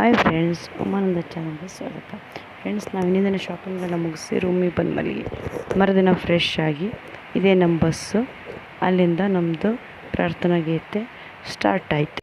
Hi friends Umananda ಚಾನಲ್ಗೆ ಸ್ವಾಗತ friends ನಾವು ಇನ್ನೊಂದಿನ ಶಾಪಿಂಗ್ ಎಲ್ಲ ಮುಗಿಸಿ ರೂಮಿಗೆ ಬಂದು ಮಲ್ಲಿಗೆ ಮರುದಿನ ಫ್ರೆಶ್ ಆಗಿ ಇದೇ ನಮ್ಮ ಬಸ್ಸು ಅಲ್ಲಿಂದ ನಮ್ಮದು ಪ್ರಾರ್ಥನಾ ಗೀತೆ ಸ್ಟಾರ್ಟ್ ಆಯಿತು.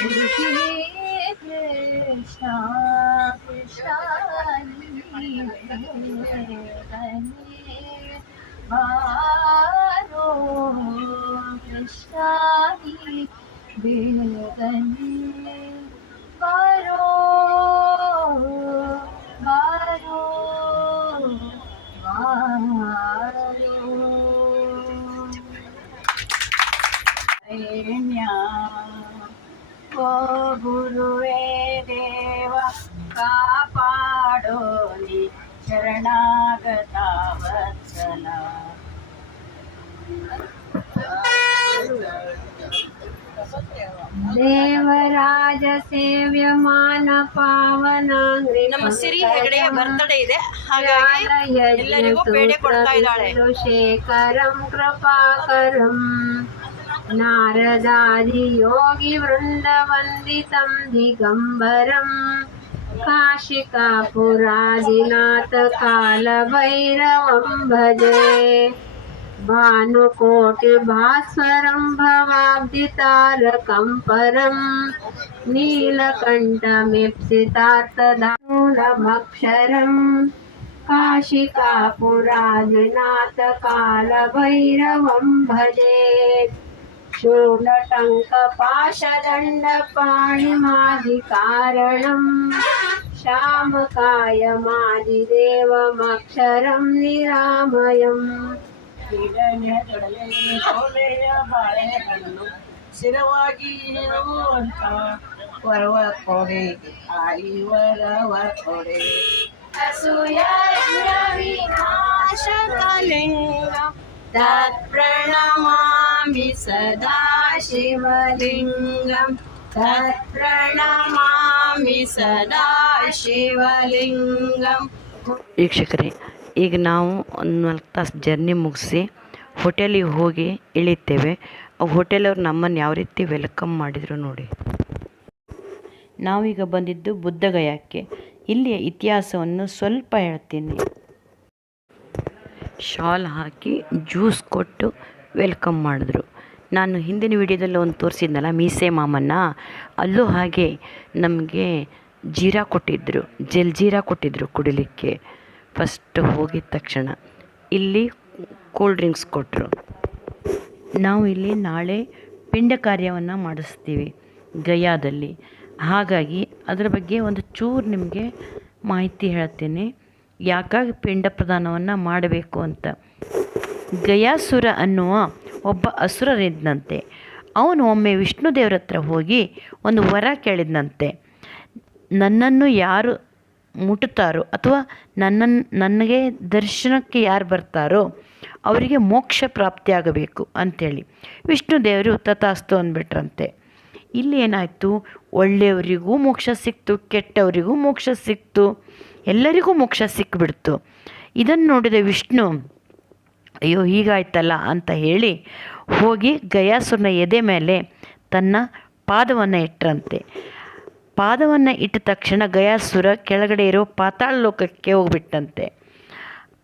कृष्णा कृष्णारो कृष्णानि वेदने परो मारो मारो ಓ ಗುರುವೇ ದೇವ ಕಾಪಾಡೋ ನೀ ಶರಣಾಗತ ವತ್ಸಲ ದೇವರಾಜ ಸೇವ್ಯಮಾನ ಪಾವನ ನಮ್ಮ ಸಿರಿ ಹೆಗಡೆಯ ಬರ್ತಡೇ ಇದೆ. ಹಾಗಾಗಿ ಎಲ್ಲರಿಗೂ ಬೇಳೆ ಕೊಡ್ತಾ ಇದ್ದಾಳೆ. ಶೇಖರಂ ಕೃಪಾಕರಂ. नारदादियोगिवृन्दवन्दितं दिगम्बरम् काशिकापुरादिनाथकालभैरवं भजे। भानुकोटिभास्वरं भवाब्जितालकम्परं नीलकण्ठमिप्सिता तूनमक्षरं काशिकापुरादिनाथकालभैरवं भजे। शूलटङ्कपाशदण्डपाणिमादिकारणम् श्यामकायमादिदेवमक्षरं निरामयम् ಕೊಲೆಯ ಬಾಳೆಹಣ್ಣು ಸ್ಥಿರವಾಗಿ ಇರುವಂತ ವರವ ಕೊಡೆ ಆಯಿ ವರವ ಕೊಡೆ असूयविनाशकलिङ्गं तत्प्रणमामि सदा शिवलिङ्गं तत्प्रणमामि सदा शिवलिङ्गम् ವೀಕ್ಷಕರೇ ಈಗ ನಾವು ಒಂದು ನಾಲ್ಕು ತಾಸು ಜರ್ನಿ ಮುಗಿಸಿ ಹೋಟೆಲಿಗೆ ಹೋಗಿ ಇಳಿತೇವೆ ಆ ಹೋಟೆಲವ್ರು ನಮ್ಮನ್ನು ಯಾವ ರೀತಿ ವೆಲ್ಕಮ್ ಮಾಡಿದರು ನೋಡಿ ನಾವೀಗ ಬಂದಿದ್ದು ಬುದ್ಧಗಯಾಕ್ಕೆ ಇಲ್ಲಿಯ ಇತಿಹಾಸವನ್ನು ಸ್ವಲ್ಪ ಹೇಳ್ತೀನಿ ಶಾಲ್ ಹಾಕಿ ಜ್ಯೂಸ್ ಕೊಟ್ಟು ವೆಲ್ಕಮ್ ಮಾಡಿದ್ರು. ನಾನು ಹಿಂದಿನ ವಿಡಿಯೋದಲ್ಲಿ ಒಂದು ತೋರಿಸಿದ್ನಲ್ಲ, ಮೀಸೆ ಮಾಮನ್ನ, ಅಲ್ಲೂ ಹಾಗೆ ನಮಗೆ ಜೀರಾ ಕೊಟ್ಟಿದ್ದರು ಜಲ್ಜೀರಾ ಕೊಟ್ಟಿದ್ದರು ಕುಡಿಲಿಕ್ಕೆ. ಫಸ್ಟ್ ಹೋಗಿದ ತಕ್ಷಣ ಇಲ್ಲಿ ಕೂಲ್ ಡ್ರಿಂಕ್ಸ್ ಕೊಟ್ಟರು ನಾವು ಇಲ್ಲಿ ನಾಳೆ ಪಿಂಡ ಕಾರ್ಯವನ್ನು ಮಾಡಿಸ್ತೀವಿ ಗಯಾದಲ್ಲಿ. ಹಾಗಾಗಿ ಅದರ ಬಗ್ಗೆ ಒಂದು ಚೂರು ನಿಮಗೆ ಮಾಹಿತಿ ಹೇಳ್ತೀನಿ. ಯಾಕಾಗಿ ಪಿಂಡ ಪ್ರದಾನವನ್ನು ಮಾಡಬೇಕು ಅಂತ. ಗಯಾಸುರ ಅನ್ನುವ ಒಬ್ಬ ಅಸುರರಿದ್ದಂತೆ. ಅವನು ಒಮ್ಮೆ ವಿಷ್ಣು ದೇವರ ಹತ್ರ ಹೋಗಿ ಒಂದು ವರ ಕೇಳಿದ್ನಂತೆ. ನನ್ನನ್ನು ಯಾರು ಮುಟ್ಟುತ್ತಾರೋ ಅಥವಾ ನನ್ನನ್ನು ನನಗೆ ದರ್ಶನಕ್ಕೆ ಯಾರು ಬರ್ತಾರೋ ಅವರಿಗೆ ಮೋಕ್ಷ ಪ್ರಾಪ್ತಿಯಾಗಬೇಕು ಅಂಥೇಳಿ. ವಿಷ್ಣು ದೇವರು ತಥಾಸ್ತು ಅಂದ್ಬಿಟ್ರಂತೆ. ಇಲ್ಲಿ ಏನಾಯಿತು? ಒಳ್ಳೆಯವರಿಗೂ ಮೋಕ್ಷ ಸಿಕ್ತು, ಕೆಟ್ಟವರಿಗೂ ಮೋಕ್ಷ ಸಿಕ್ತು, ಎಲ್ಲರಿಗೂ ಮೋಕ್ಷ ಸಿಕ್ಬಿಡ್ತು. ಇದನ್ನು ನೋಡಿದ ವಿಷ್ಣು ಅಯ್ಯೋ, ಹೀಗಾಯ್ತಲ್ಲ ಅಂತ ಹೇಳಿ ಹೋಗಿ ಗಯಾಸುರನ ಎದೆ ಮೇಲೆ ತನ್ನ ಪಾದವನ್ನು ಇಟ್ಟರಂತೆ ಪಾದವನ್ನು ಇಟ್ಟ ತಕ್ಷಣ ಗಯಾಸುರ ಕೆಳಗಡೆ ಇರೋ ಪಾತಾಳ ಲೋಕಕ್ಕೆ ಹೋಗ್ಬಿಟ್ಟಂತೆ.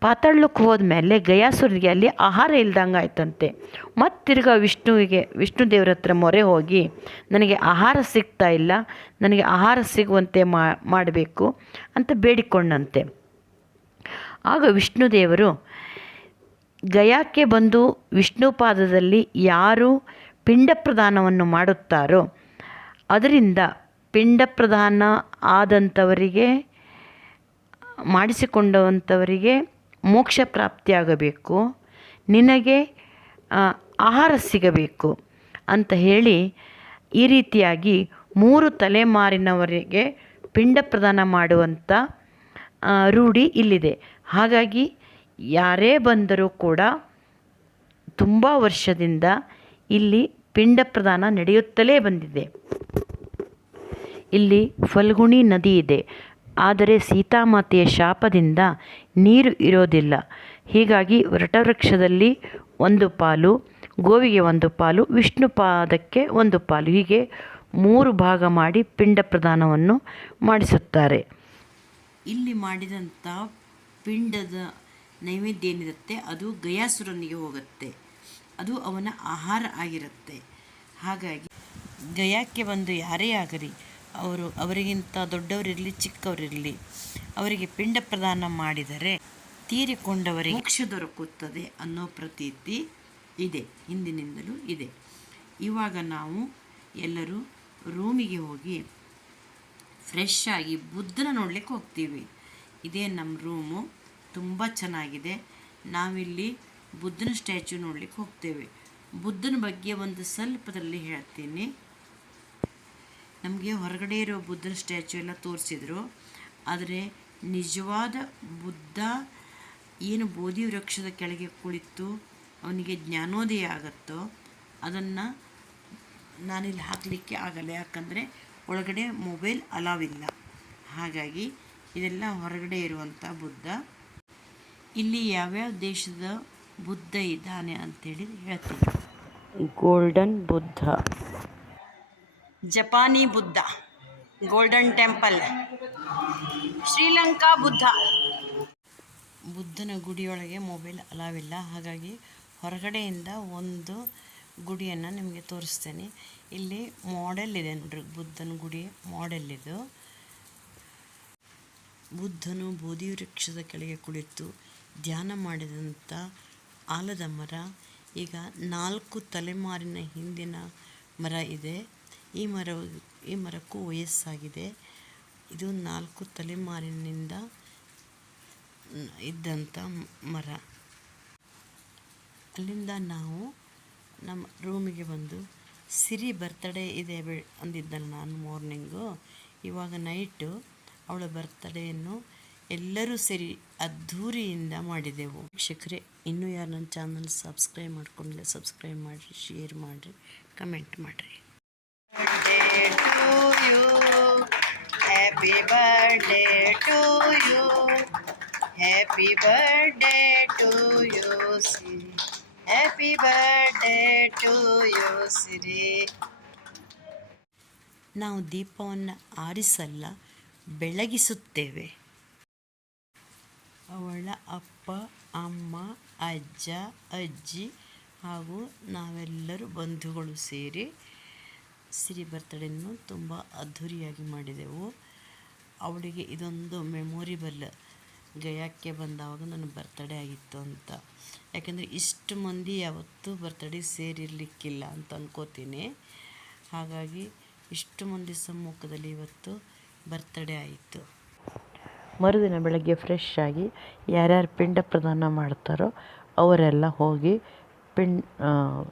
ಪಾತಾಳ ಲೋಕ ಹೋದ್ಮೇಲೆ ಗಯಾಸುರನಿಗೆ ಅಲ್ಲಿ ಆಹಾರ ಇಲ್ದಂಗೆ ಆಯ್ತಂತೆ. ಮತ್ತು ತಿರ್ಗಾ ವಿಷ್ಣುವಿಗೆ, ವಿಷ್ಣು ದೇವ್ರ ಹತ್ರ ಮೊರೆ ಹೋಗಿ, ನನಗೆ ಆಹಾರ ಸಿಗ್ತಾ ಇಲ್ಲ, ನನಗೆ ಆಹಾರ ಸಿಗುವಂತೆ ಮಾಡಬೇಕು ಅಂತ ಬೇಡಿಕೊಂಡಂತೆ. ಆಗ ವಿಷ್ಣು ದೇವರು ಗಯಾಕ್ಕೆ ಬಂದು ವಿಷ್ಣುಪಾದದಲ್ಲಿ ಯಾರು ಪಿಂಡ ಪ್ರದಾನವನ್ನು ಮಾಡುತ್ತಾರೋ, ಅದರಿಂದ ಪಿಂಡ ಪ್ರದಾನ ಆದಂಥವರಿಗೆ ಮಾಡಿಸಿಕೊಂಡವಂಥವರಿಗೆ ಮೋಕ್ಷ ಪ್ರಾಪ್ತಿಯಾಗಬೇಕು, ನಿನಗೆ ಆಹಾರ ಸಿಗಬೇಕು ಅಂತ ಹೇಳಿ ಈ ರೀತಿಯಾಗಿ ಮೂರು ತಲೆಮಾರಿನವರಿಗೆ ಪಿಂಡ ಪ್ರದಾನ ಮಾಡುವಂಥ ರೂಢಿ ಇಲ್ಲಿದೆ. ಹಾಗಾಗಿ ಯಾರೇ ಬಂದರೂ ಕೂಡ ತುಂಬ ವರ್ಷದಿಂದ ಇಲ್ಲಿ ಪಿಂಡ ಪ್ರದಾನ ನಡೆಯುತ್ತಲೇ ಬಂದಿದೆ. ಇಲ್ಲಿ ಫಲ್ಗುಣಿ ನದಿ ಇದೆ. ಆದರೆ ಸೀತಾಮಾತೆಯ ಶಾಪದಿಂದ ನೀರು ಇರೋದಿಲ್ಲ. ಹೀಗಾಗಿ ವೃಟವೃಕ್ಷದಲ್ಲಿ ಒಂದು ಪಾಲು, ಗೋವಿಗೆ ಒಂದು ಪಾಲು, ವಿಷ್ಣು ಪಾದಕ್ಕೆ ಒಂದು ಪಾಲು. ಹೀಗೆ ಮೂರು ಭಾಗ ಮಾಡಿ ಪಿಂಡ ಪ್ರದಾನವನ್ನು ಮಾಡಿಸುತ್ತಾರೆ. ಇಲ್ಲಿ ಮಾಡಿದಂಥ ಪಿಂಡದ ನೈವೇದ್ಯ ಏನಿರುತ್ತೆ ಅದು ಗಯಾಸುರನಿಗೆ ಹೋಗುತ್ತೆ. ಅದು ಅವನ ಆಹಾರ ಆಗಿರುತ್ತೆ. ಹಾಗಾಗಿ ಗಯಾಕ್ಕೆ ಬಂದು ಯಾರೇ ಆಗಲಿ, ಅವರು ಅವರಿಗಿಂತ ದೊಡ್ಡವರಿರಲಿ, ಚಿಕ್ಕವರಿರಲಿ, ಅವರಿಗೆ ಪಿಂಡ ಪ್ರದಾನ ಮಾಡಿದರೆ ತೀರಿಕೊಂಡವರಿಗೆ ಮೋಕ್ಷ ದೊರಕುತ್ತದೆ ಅನ್ನೋ ಪ್ರತೀತಿ ಇದೆ. ಹಿಂದಿನಿಂದಲೂ ಇದೆ. ಇವಾಗ ನಾವು ಎಲ್ಲರೂ ರೂಮಿಗೆ ಹೋಗಿ ಫ್ರೆಶ್ ಆಗಿ ಬುದ್ಧನ ನೋಡ್ಲಿಕ್ಕೆ ಹೋಗ್ತೀವಿ. ಇದೇ ನಮ್ಮ ರೂಮು. ತುಂಬ ಚೆನ್ನಾಗಿದೆ. ನಾವಿಲ್ಲಿ ಬುದ್ಧನ ಸ್ಟ್ಯಾಚ್ಯೂ ನೋಡಲಿಕ್ಕೆ ಹೋಗ್ತೇವೆ. ಬುದ್ಧನ ಬಗ್ಗೆ ಒಂದು ಸ್ವಲ್ಪದಲ್ಲಿ ಹೇಳ್ತೀನಿ. ನಮಗೆ ಹೊರಗಡೆ ಇರೋ ಬುದ್ಧನ ಸ್ಟ್ಯಾಚ್ಯೂ ಎಲ್ಲ ತೋರಿಸಿದರು. ಆದರೆ ನಿಜವಾದ ಬುದ್ಧ ಏನು ಬೋಧಿ ವೃಕ್ಷದ ಕೆಳಗೆ ಕುಳಿತು ಅವನಿಗೆ ಜ್ಞಾನೋದಯ ಆಗುತ್ತೋ ಅದನ್ನು ನಾನಿಲ್ಲಿ ಹಾಕಲಿಕ್ಕೆ ಆಗಲ್ಲ. ಯಾಕಂದರೆ ಒಳಗಡೆ ಮೊಬೈಲ್ ಅಲಾವಿಲ್ಲ ಹಾಗಾಗಿ ಇದೆಲ್ಲ ಹೊರಗಡೆ ಇರುವಂಥ ಬುದ್ಧ. ಇಲ್ಲಿ ಯಾವ್ಯಾವ ದೇಶದ ಬುದ್ಧ ಇದ್ದಾನೆ ಅಂತೇಳಿ ಹೇಳ್ತೀನಿ. ಗೋಲ್ಡನ್ ಬುದ್ಧ. ಜಪಾನಿ ಬುದ್ಧ ಗೋಲ್ಡನ್ ಟೆಂಪಲ್ ಶ್ರೀಲಂಕಾ ಬುದ್ಧ. ಬುದ್ಧನ ಗುಡಿಯೊಳಗೆ ಮೊಬೈಲ್ ಅಲಾವಿಲ್ಲ ಹಾಗಾಗಿ ಹೊರಗಡೆಯಿಂದ ಒಂದು ಗುಡಿಯನ್ನು ನಿಮಗೆ ತೋರಿಸ್ತೇನೆ. ಇಲ್ಲಿ ಮಾಡೆಲ್ ಇದೆ ನೋಡ್ರಿ ಬುದ್ಧನ ಗುಡಿ ಮಾಡೆಲ್ ಇದು. ಬುದ್ಧನು ಬೋಧಿ ವೃಕ್ಷದ ಕೆಳಗೆ ಕುಳಿತು ಧ್ಯಾನ ಮಾಡಿದಂಥ ಆಲದ ಮರ, ಈಗ ನಾಲ್ಕು ತಲೆಮಾರಿನ ಹಿಂದಿನ ಮರ ಇದೆ. ಈ ಮರ ಈ ಮರಕ್ಕೂ ವಯಸ್ಸಾಗಿದೆ. ಇದು ನಾಲ್ಕು ತಲೆಮಾರಿನಿಂದ ಇದ್ದಂಥ ಮರ. ಅಲ್ಲಿಂದ ನಾವು ನಮ್ಮ ರೂಮಿಗೆ ಬಂದು, ಸಿರಿ ಬರ್ತಡೇ ಇದೆ ಬೆ ಅಂದಿದ್ದಲ್ಲ ನಾನು ಮಾರ್ನಿಂಗು. ಇವಾಗ ನೈಟು, ಅವಳ ಬರ್ತಡೇಯನ್ನು ಎಲ್ಲರೂ ಸೇರಿ ಅದ್ಧೂರಿಯಿಂದ ಮಾಡಿದೆವು. ವೀಕ್ಷಕರೇ ಇನ್ನೂ ಯಾರು ನನ್ನ ಚಾನಲ್ ಸಬ್ಸ್ಕ್ರೈಬ್ ಮಾಡ್ಕೊಂಡಿಲ್ಲ ಸಬ್ಸ್ಕ್ರೈಬ್ ಮಾಡಿರಿ ಶೇರ್ ಮಾಡಿರಿ ಕಮೆಂಟ್ ಮಾಡಿರಿ. Happy birthday to you happy birthday to you Siri happy birthday to you Siri ನಾವು ದೀಪವನ್ನು ಆರಿಸಲ್ಲ ಬೆಳಗಿಸುತ್ತೇವೆ. ಅವಳ ಅಪ್ಪ, ಅಮ್ಮ, ಅಜ್ಜ, ಅಜ್ಜಿ ಹಾಗೂ ನಾವೆಲ್ಲರೂ ಬಂಧುಗಳು ಸೇರಿ ಸಿರಿ ಬರ್ತಡೇನು ತುಂಬ ಅದ್ಧೂರಿಯಾಗಿ ಮಾಡಿದೆವು. ಅವಳಿಗೆ ಇದೊಂದು ಮೆಮೊರಿಬಲ್. ಗಯಾಕ್ಕೆ ಬಂದವಾಗ ನನ್ನ ಬರ್ತಡೇ ಆಗಿತ್ತು ಅಂತ. ಯಾಕೆಂದರೆ ಇಷ್ಟು ಮಂದಿ ಯಾವತ್ತೂ ಬರ್ತಡೇ ಸೇರಿರಲಿಕ್ಕಿಲ್ಲ ಅಂತ ಅಂದ್ಕೋತೀನಿ ಹಾಗಾಗಿ ಇಷ್ಟು ಮಂದಿ ಸಮ್ಮುಖದಲ್ಲಿ ಇವತ್ತು ಬರ್ತಡೇ ಆಯಿತು. ಮರುದಿನ ಬೆಳಗ್ಗೆ ಫ್ರೆಶ್ ಆಗಿ ಯಾರ್ಯಾರು ಪಿಂಡ ಪ್ರದಾನ ಮಾಡ್ತಾರೋ ಅವರೆಲ್ಲ ಹೋಗಿ ಪಿಂಡ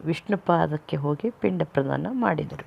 ವಿಷ್ಣು ಪಾದಕ್ಕೆ ಹೋಗಿ ಪಿಂಡ ಪ್ರದಾನ ಮಾಡಿದರು.